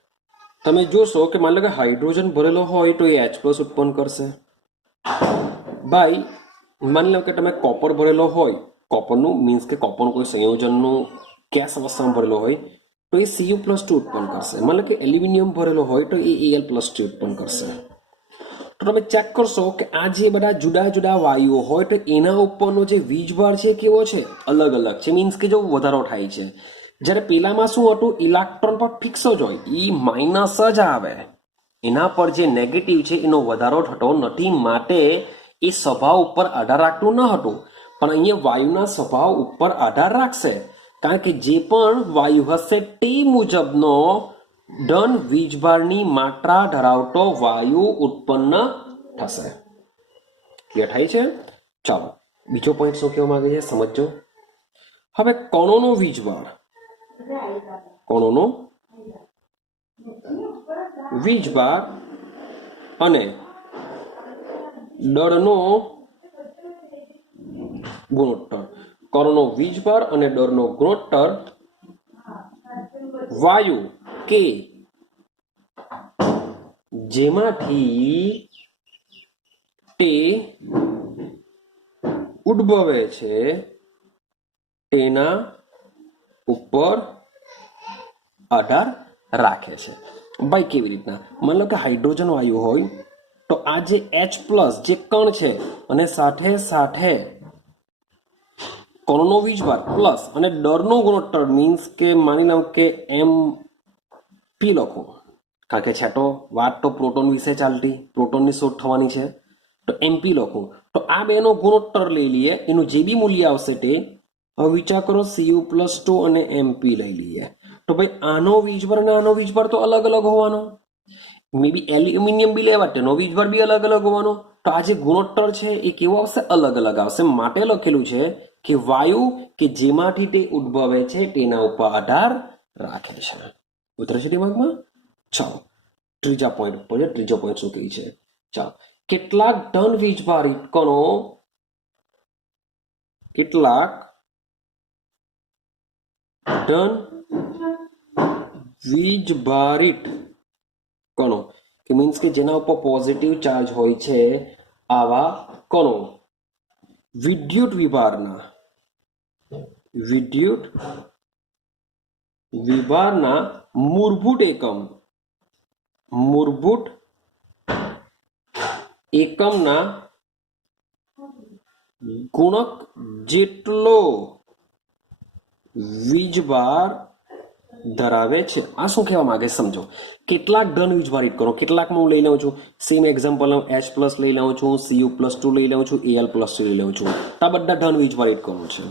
તમે જોશો કે માની લો કે હાઇડ્રોજન ભરેલો હોય તો એ H+ ઉત્પન્ન કરશે. ભાઈ માની લો કે તમે કોપર ભરેલો હોય, કોપરનું મીન્સ કે કોપરનું કોઈ સંયોજનનું ગેસ અવસ્થામાં ભરેલો હોય તો એ Cu+2 ઉત્પન્ન કરશે. માની લો કે એલ્યુમિનિયમ ભરેલો હોય તો એ Al+3 ઉત્પન્ન કરશે. તો તમે ચેક કરશો કે આ જે બધા જુદા જુદા વાયુઓ હોય તો એના ઉપરનો જે વીજભાર છે કેવો છે? અલગ અલગ છે. મીન્સ કે જો વધારો થાય છે. જ્યારે પેલામાં શું હતું? ઇલેક્ટ્રોન પર ફિક્સ જ હોય, ઈ માઇનસ જ આવે. એના પર જે નેગેટિવ છે એનો વધારો થતો નથી. માટે એ સ્વભાવ ઉપર આધાર રાખતું ન હતું. પણ અહીંયા વાયુના સ્વભાવ ઉપર આધાર રાખશે. કારણ કે જે પણ વાયુ હશે તે મુજબનો ધન વીજભારની માત્રા ધરાવતો વાયુ ઉત્પન્ન થશે. ક્લિયર થાય છે? ચાલો બીજો પોઈન્ટ શું કહેવા માંગે છે સમજો. હવે કણોનો વીજભાર, કણોનો વીજભાર અને દળનો ગુણોત્તર. કણોનો વીજભાર અને દળનો ગુણોત્તર વાયુ કે જેમાંથી તે ઉદ્ભવે છે તેના ઉપર આધાર રાખે છે. ભાઈ કેવી રીતના? માની લો કે હાઇડ્રોજન વાયુ હોય તો આ જે H પ્લસ જે કણ છે અને સાથે સાથે કણનો વીજભાર પ્લસ અને દળનો ગુણોત્તર મીન્સ કે માની લો કે MP લખું, કારણ કે છેટો વાત તો પ્રોટોન વિશે ચાલતી, પ્રોટોનની શોધ થવાની છે, તો MP લખું તો આ બેનો ગુણોત્તર લઈ લઈએ, એનું જે બી મૂલ્ય આવશે તે. હવે વિચાર કરો Cu+2 અને MP લઈ લઈએ તો ભાઈ આનો વીજભાર અને આનો વીજભાર તો અલગ અલગ હોવાનો, મે બી એલ્યુમિનિયમ બી લેવા તેનો વીજભાર બી અલગ અલગ હોવાનો, તો આ જે ગુણોત્તર છે એ કેવો આવશે? અલગ અલગ આવશે. માટે લખેલું છે કે વાયુ કે જેમાંથી તે ઉદ્ભવે છે તેના ઉપર આધાર રાખે છે. ઉતરે છે દિમાગમાં? ચાલો ત્રીજા પોઈન્ટ ઉપર છે. ત્રીજો પોઈન્ટ શું કહે છે? ચાલો, કેટલાક ધન વીજભારિત કણો કે મીન્સ કે જેના ઉપર પોઝિટિવ ચાર્જ હોય છે આવા કણો વિદ્યુત વિભારના મૂળભૂત એકમના ગુણક જેટલો વીજભાર ધરાવે છે. આ શું કહેવા માંગે સમજો. કેટલાક ધન વીજભારિત કરો, કેટલાકમાં હું લઈ લઉં છું, સેમ એક્ઝામ્પલ H પ્લસ લઈ લઉં છું, Cu+2 લઈ લઉં છું, Al+2 લઈ લઉં છું. આ બધા ધન વીજભારિત કણો છે.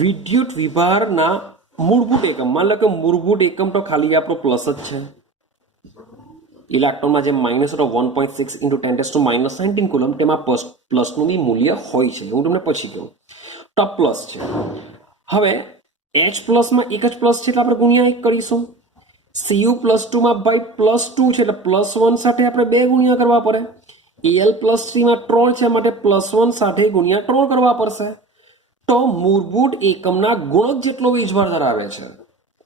વિદ્યુત વિભારના મૂળભૂત એકમ, માન લો કે મૂળભૂત એકમ તો ખાલી આપણો પ્લસ જ છે. ઇલેક્ટ્રોનમાં જે -1.6 × 10⁻19 કુલમ, તેમાં પ્લસનું બી મૂલ્ય હોય છે, હું તમને પછી કહું. તો પ્લસ છે. હવે H પ્લસમાં એક જ પ્લસ છે એટલે આપણે ગુણ્યા 1 કરીશું. Cu+2 માં ભાઈ +2 છે એટલે +1 સાથે આપણે 2 ગુણ્યા કરવા પડે. Al+3 માં 3 છે માટે +1 સાથે ગુણ્યા 3 કરવા પડશે. તો મૂળભૂત એકમના ગુણક જેટલો વીજભાર ધરાવે છે.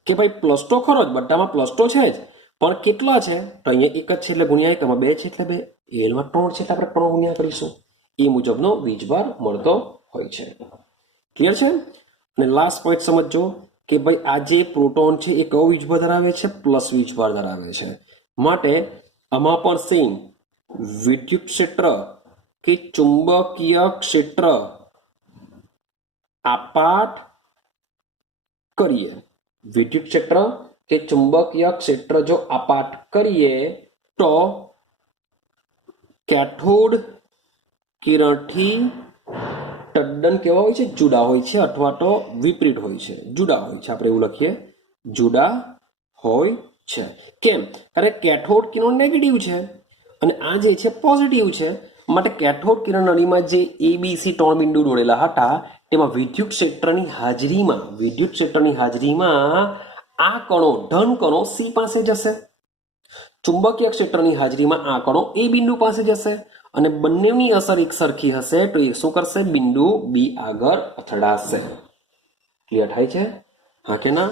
કે ભાઈ પ્લસ તો ખરો જ, બધામાં પ્લસ તો છે જ, પણ કેટલા છે? તો અહીંયા એક જ છે એટલે ગુણ્યા 1, 2 છે એટલે 2, Alમાં 3 છે એટલે આપણે 3 ગુણ્યા કરીશું. એ મુજબનો વીજભાર મળતો હોય છે. ક્લિયર છે? અને લાસ્ટ પોઈન્ટ સમજો કે ભાઈ આ જે પ્રોટોન છે એ કયો વીજભાર ધરાવે છે? પ્લસ વીજભાર ધરાવે છે. માટે આમાં પણ સેમ વિદ્યુત ક્ષેત્ર કે ચુંબકીય ક્ષેત્ર આપાત કરીએ, વિદ્યુત ક્ષેત્ર કે ચુંબકીય ક્ષેત્ર જો આપાત કરીએ તો કેથોડ કિરણથી તદ્દન કેવા હોય છે? જુદા હોય છે, અથવા તો વિપરીત હોય છે, જુદા હોય છે. આપણે એવું લખીએ, જુદા હોય છે. કેમ? કારણ કે કેથોડ કિરણ નેગેટિવ છે અને આ જે છે પોઝિટિવ છે. માટે કેથોડ કિરણ નળીમાં જે ABC 3 બિંદુ દોરેલા હતા તેમાં વિદ્યુત ક્ષેત્રની હાજરીમાં આ કણો, ધન કણો C પાસે જશે, ચુંબકીય ક્ષેત્રની હાજરીમાં આ કણો A બિંદુ પાસે જશે અને બંનેની અસર એક સરખી હશે તો એ શું કરશે? બિંદુ B આગળ અથડાશે. ક્લિયર થાય છે? હા કે ના?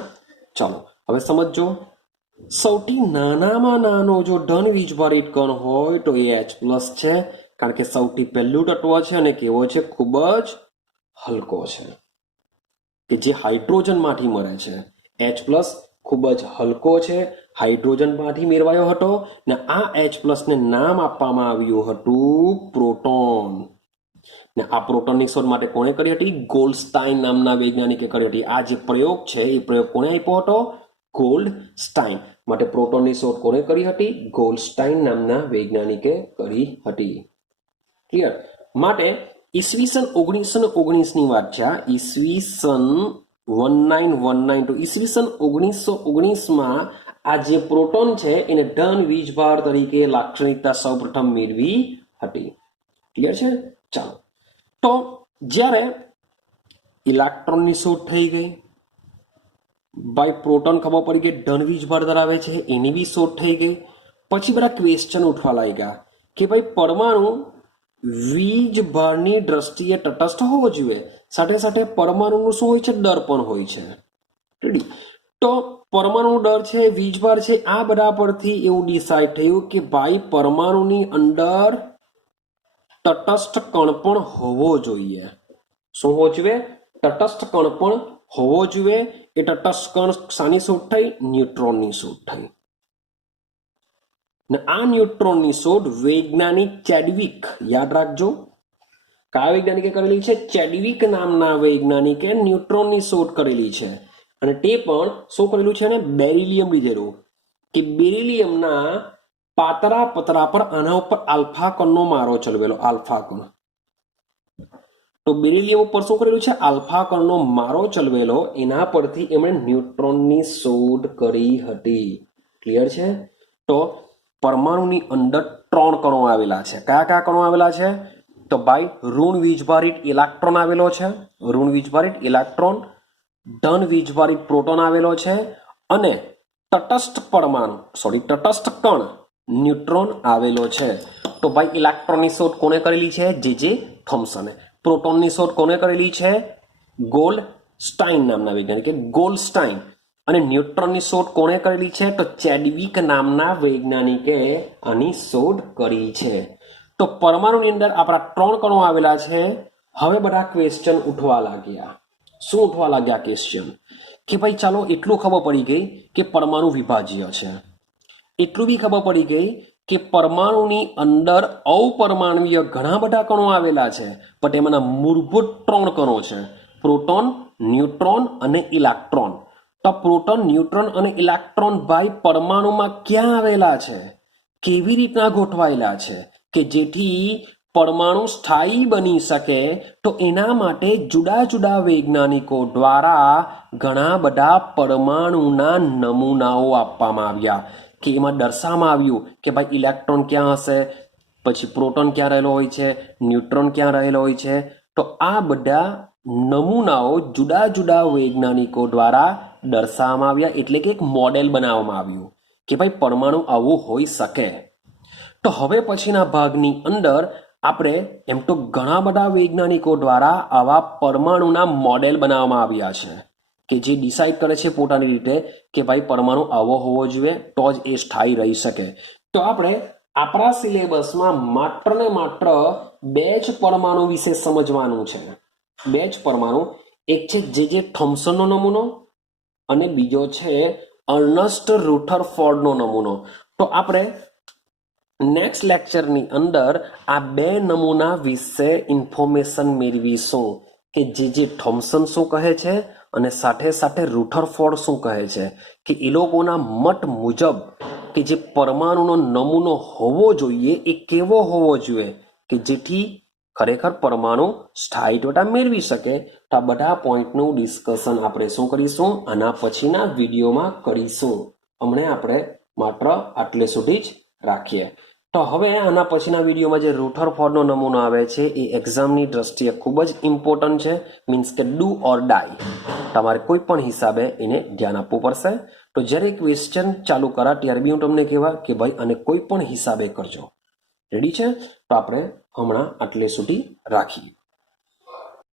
ચાલો હવે સમજો. સૌથી નાનામાં નાનો જો ધન વીજભારિત કણ હોય તો એ H પ્લસ છે, કારણ કે સૌથી પહેલું તત્વ છે અને કેવો છે? ખૂબ જ હલકો છે, કે જે હાઇડ્રોજનમાંથી મળે છે. H પ્લસ ખૂબ જ હલકો છે, હાઇડ્રોજનમાંથી મેળવાયો હતો ને આ H પ્લસને નામ આપવામાં આવ્યું હતું પ્રોટોન. ને આ પ્રોટોનની શોધ માટે કોણે કરી હતી? ગોલ્ડસ્ટાઇન નામના વૈજ્ઞાનિકે કરી હતી. આ જે પ્રયોગ છે એ પ્રયોગ કોણે આપ્યો હતો? ગોલ્ડસ્ટાઇન. માટે પ્રોટોનની શોધ કોણે કરી હતી? ગોલ્ડસ્ટાઇન નામના વૈજ્ઞાનિકે કરી હતી. ક્લિયર? માટે ઈસવીસન 1919 ની વાત છે. ઈસવીસન 1919 તો ઈસવીસન 1919માં આ જે પ્રોટોન છે એને ધન વીજભાર તરીકે લાક્ષણિકતા સૌપ્રથમ મેળવી હતી. ક્લિયર છે? ચાલો, તો જ્યારે ઇલેક્ટ્રોનની શોધ થઈ ગઈ, ભાઈ પ્રોટોન ખબર પડી ગઈ ધન વીજભાર ધરાવે છે, એની બી શોધ થઈ ગઈ. પછી બધા ક્વેશ્ચન ઉઠવા લાગ્યા કે ભાઈ પરમાણુ વીજભારની દ્રષ્ટિએ તટસ્થ હોવો જોઈએ, સાથે સાથે પરમાણુનું શું હોય છે? દર પણ હોય છે. રેડી? તો પરમાણુનું દર છે, વીજભાર છે, આ બધા પરથી એવું ડિસાઇડ થયું કે ભાઈ પરમાણુની અંદર તટસ્થ કણ પણ હોવો જોઈએ. શું હોવો જોઈએ? તટસ્થ કણ પણ હોવો જોઈએ એ તટસ્થ કણ શાની શોધ થઈ? ન્યુટ્રોનની શોધ થઈ. ને આ ન્યુટ્રોનની શોધ વૈજ્ઞાનિક ચેડવિક, યાદ રાખજો, કયા વૈજ્ઞાનિકે કરેલી છે? ચેડવિક નામના વૈજ્ઞાનિકે ન્યુટ્રોનની શોધ કરેલી છે. અને તે પણ શું કરેલું છે? બેરિલિયમ લીધેલું, કે બેરિલિયમના પાતળા પતરા પર આના ઉપર આલ્ફા કણનો મારો ચલવેલો, આલ્ફા કણ. તો બેરિલિયમ ઉપર શું કરેલું છે? આલ્ફા કણનો મારો ચલવેલો. એના પરથી એમણે ન્યુટ્રોનની શોધ કરી હતી. ક્લિયર છે? તો પરમાણુની અંદર 3 કણો આવેલા છે. કયા કયા કણો આવેલા છે? તો ભાઈ ઋણ વીજભારિત ઇલેક્ટ્રોન આવેલો છે, ઋણ વીજભારિત ઇલેક્ટ્રોન, ધન વીજભારિત પ્રોટોન આવેલો છે, અને તટસ્થ કણ ન્યુટ્રોન આવેલો છે. તો ભાઈ ઇલેક્ટ્રોનની શોધ કોને કરેલી છે? જે થોમ્સને. પ્રોટોનની શોધ કોને કરેલી છે? ગોલ્ડસ્ટાઇન નામના વૈજ્ઞાનિકે, ગોલ્ડસ્ટાઇન. અને ન્યુટ્રોનની શોધ કોને કરેલી છે? તો ચેડવિક નામના વૈજ્ઞાનિકે આની શોધ કરી છે. તો પરમાણુની અંદર આપણા 3 કણો આવેલા છે. હવે બધા ક્વેશ્ચન ઉઠવા લાગ્યા. શું ઉઠવા લાગ્યા ક્વેશ્ચન? કે ભાઈ ચાલો એટલું ખબર પડી ગઈ કે પરમાણુ વિભાજ્ય છે, એટલું બી ખબર પડી ગઈ કે પરમાણુની અંદર અપરમાણવીય ઘણા બધા કણો આવેલા છે, પણ એમાંના મૂળભૂત 3 કણો છે: પ્રોટોન, ન્યુટ્રોન અને ઇલેક્ટ્રોન. તો પ્રોટોન, ન્યુટ્રોન અને ઇલેક્ટ્રોન ભાઈ પરમાણુમાં ક્યાં આવેલા છે, કેવી રીતના ગોઠવાયેલા છે કે જેથી પરમાણુ સ્થાયી બની શકે? તો એના માટે જુદા જુદા વૈજ્ઞાનિકો દ્વારા ઘણા બધા પરમાણુના નમૂનાઓ આપવામાં આવ્યા, કે એમાં દર્શાવવામાં આવ્યું કે ભાઈ ઇલેક્ટ્રોન ક્યાં હશે, પછી પ્રોટોન ક્યાં રહેલો હોય છે, ન્યુટ્રોન ક્યાં રહેલો હોય છે. તો આ બધા નમૂનાઓ જુદા જુદા વૈજ્ઞાનિકો દ્વારા દર્શાવવામાં આવ્યા, એટલે કે એક મોડેલ બનાવવામાં આવ્યું કે ભાઈ પરમાણુ આવું હોઈ શકે. તો હવે પછીના ભાગની અંદર આપણે એમ તો ઘણા બધા વૈજ્ઞાનિકો દ્વારા આવા પરમાણુના મોડેલ બનાવવામાં આવ્યા છે, કે જે ડિસાઇડ કરે છે પોતાની રીતે કે ભાઈ પરમાણુ આવો હોવો જોઈએ તો જ એ સ્થાયી રહી શકે. તો આપણે આપણા સિલેબસમાં માત્ર ને માત્ર 2 જ પરમાણુ વિશે સમજવાનું છે. 2 જ પરમાણુ, એક છે જે થોમ્સનનો નમૂનો અને બીજો છે અર્નસ્ટ રુથરફોર્ડનો નમૂનો. તો આપણે નેક્સ્ટ લેક્ચરની અંદર આ 2 નમૂના વિશે ઇન્ફોર્મેશન મેળવીશું, કે જે થોમ્સન શું કહે છે અને સાથે સાથે રુથરફોર્ડ શું કહે છે, કે એ લોકોના મત મુજબ કે જે પરમાણુનો નમૂનો હોવો જોઈએ એ કેવો હોવો જોઈએ કે જેથી ખરેખર પરમાણુ સ્થાયીત્વતા મેળવી શકે. તો આ બધા પોઈન્ટનું ડિસ્કશન આપણે શું કરીશું? આના પછીના વિડીયોમાં કરીશું. હમણાં આપણે માત્ર આટલે સુધી જ રાખીએ. તો હવે આના પછીના વિડીયોમાં જે રુથરફોર્ડનો નમૂનો આવે છે એ એક્ઝામની દ્રષ્ટિએ ખૂબ જ ઇમ્પોર્ટન્ટ છે. મીન્સ કે ડુ ઓર ડાય, તમારે કોઈ પણ હિસાબે એને ધ્યાન આપવું પડશે. તો જ્યારે ક્વેશ્ચન ચાલુ કરા ત્યારે બી હું તમને કહેવા કે ભાઈ આને કોઈ પણ હિસાબે કરજો. રેડી છે? તો આપણે હમણાં આટલે સુધી રાખીએ.